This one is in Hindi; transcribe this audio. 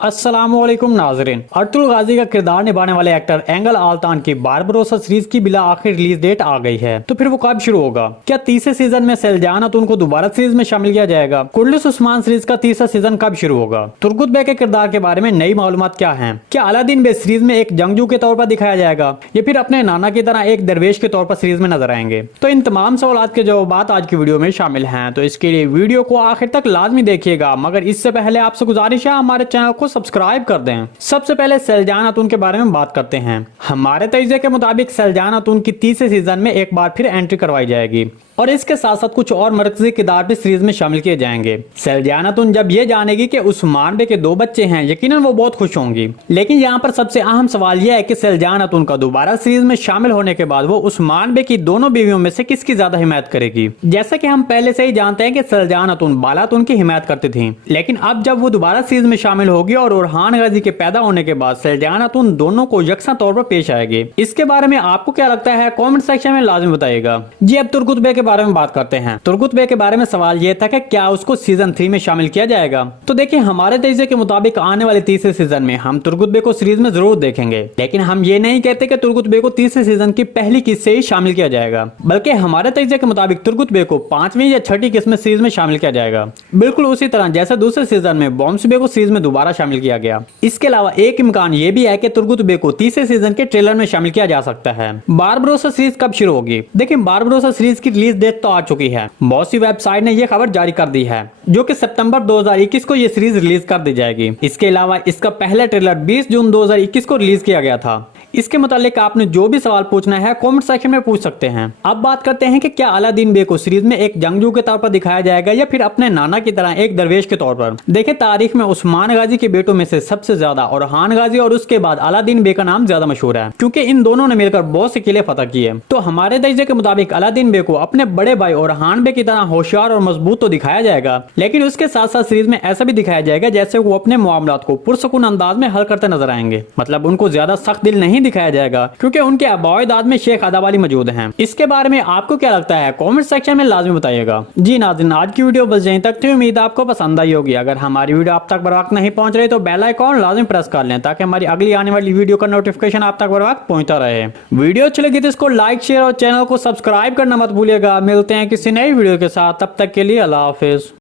अस्सलामुअलैकुम नाजरीन। अर्तुल गाजी का किरदार निभाने वाले एक्टर एंगल आल्तान की बारबरोसा सीरीज की बिला आखिर रिलीज डेट आ गई है, तो फिर वो कब शुरू होगा? क्या तीसरे सीजन में सैलजान खातून को दोबारा सीरीज में शामिल किया जाएगा? कुर्लिस उस्मान सीरीज का तीसरा सीजन कब शुरू होगा? तुर्गुत बे के किरदार के बारे में नई मालूमात क्या है? क्या अलादीन बे सीरीज में एक जंगजू के तौर पर दिखाया जाएगा या फिर अपने नाना की तरह एक दरवेश के तौर पर सीरीज में नजर आएंगे? तो इन तमाम सवाल के जवाब आज की वीडियो में शामिल हैं, तो इसके लिए वीडियो को आखिर तक लाजमी देखिएगा। मगर इससे पहले आपसे गुजारिश है हमारे चैनल को सब्सक्राइब कर दें। सबसे पहले सैलजान खातून के बारे में बात करते हैं। हमारे तजज़िये के मुताबिक सैलजान खातून की तीसरे सीजन में एक बार फिर एंट्री करवाई जाएगी और इसके साथ साथ कुछ और मरकजी किरदार भी सीरीज में शामिल किए जाएंगे। सैलजान खातून जब ये जानेगी कि उस्मान बे के 2 बच्चे हैं, यकीनन वो बहुत खुश होंगी। लेकिन यहाँ पर सबसे अहम सवाल यह है कि सैलजान खातून का दोबारा सीरीज में शामिल होने के बाद वो उस्मान बे की दोनों बीवियों में से किसकी ज्यादा हिमायत करेगी? जैसा कि हम पहले से ही जानते हैं कि सैलजान खातून बाला खातून की हिमायत करती थी, लेकिन अब जब वो दोबारा सीरीज में शामिल होगी और ओरहान गाजी के पैदा होने के बाद सैलजान खातून दोनों को यकसा तौर पर पेश आएगी। इसके बारे में आपको क्या लगता है? कॉमेंट सेक्शन में लाजमी बताइएगा। जी, अब तुर्गुत बे के बारे में बात करते हैं। तुर्गुत बे के बारे में सवाल यह था कि क्या उसको सीजन 3 में शामिल किया जाएगा? तो देखिए, हमारे तजज़िये के मुताबिक आने वाले तीसरे सीजन में हम तुर्गुत बे को सीरीज में जरूर देखेंगे, लेकिन हम ये नहीं कहते कि तुर्गुत बे को तीसरे सीजन की पहली किस्त से ही शामिल किया जाएगा, बल्कि हमारे तजज़िये के मुताबिक तुर्गुत बे को 5वीं या 6ठी किस्त में सीरीज में शामिल किया जाएगा, बिल्कुल उसी तरह जैसे दूसरे सीजन में बॉम्स बे को सीरीज में दोबारा शामिल किया गया। इसके अलावा एक इम्कान ये भी है कि तुर्गुत बे को तीसरे सीजन के ट्रेलर में शामिल किया जा सकता है। बारबरोसा सीरीज कब शुरू होगी? देखिए, बारबरोसा सीरीज की रिलीज डेट तो आ चुकी है। बहुत सी वेबसाइट ने यह खबर जारी कर दी है जो कि सितंबर 2021 को यह सीरीज रिलीज कर दी जाएगी। इसके अलावा इसका पहला ट्रेलर 20 जून 2021 को रिलीज किया गया था। इसके मुतालिक आपने जो भी सवाल पूछना है कमेंट सेक्शन में पूछ सकते हैं। अब बात करते हैं कि क्या अलादीन बे को सीरीज में एक जंगजू के तौर पर दिखाया जाएगा या फिर अपने नाना की तरह एक दरवेश के तौर पर? देखिए, तारीख में उस्मान गाजी के बेटों में से सबसे ज्यादा ओरहान गाजी और उसके बाद अलादीन बे का नाम ज्यादा मशहूर है, क्योंकि इन दोनों ने मिलकर बहुत से किले फतह किए। तो हमारे तजज़िये के मुताबिक अलादीन बे को अपने बड़े भाई ओरहान बे की तरह होशियार और मजबूत तो दिखाया जाएगा, लेकिन उसके साथ साथ सीरीज में ऐसा भी दिखाया जाएगा जैसे वो अपने मामलात को पुरसुकून अंदाज में हल करते नजर आएंगे। मतलब उनको ज्यादा सख्त दिल नहीं दिखाया जाएगा, क्योंकि उनके अबादाद में शेख अदावाली मौजूद हैं। इसके बारे में आपको क्या लगता है? कमेंट सेक्शन में लाजमी बताइएगा। जी नाज़रीन, आज की वीडियो बस यहीं तक थी। उम्मीद आपको पसंद आई होगी। अगर हमारी वीडियो आप तक बर वक्त नहीं पहुंच रही तो बेल आइकॉन लाजमी प्रेस कर लें ताकि हमारी अगली आने वाली वीडियो का नोटिफिकेशन आप तक बर वक्त पहुंचता रहे। वीडियो अच्छी लगी तो इसको लाइक, शेयर और चैनल को सब्सक्राइब करना मत भूलिएगा। मिलते हैं किसी नई वीडियो के साथ, तब तक के लिए अल्लाह हाफिज।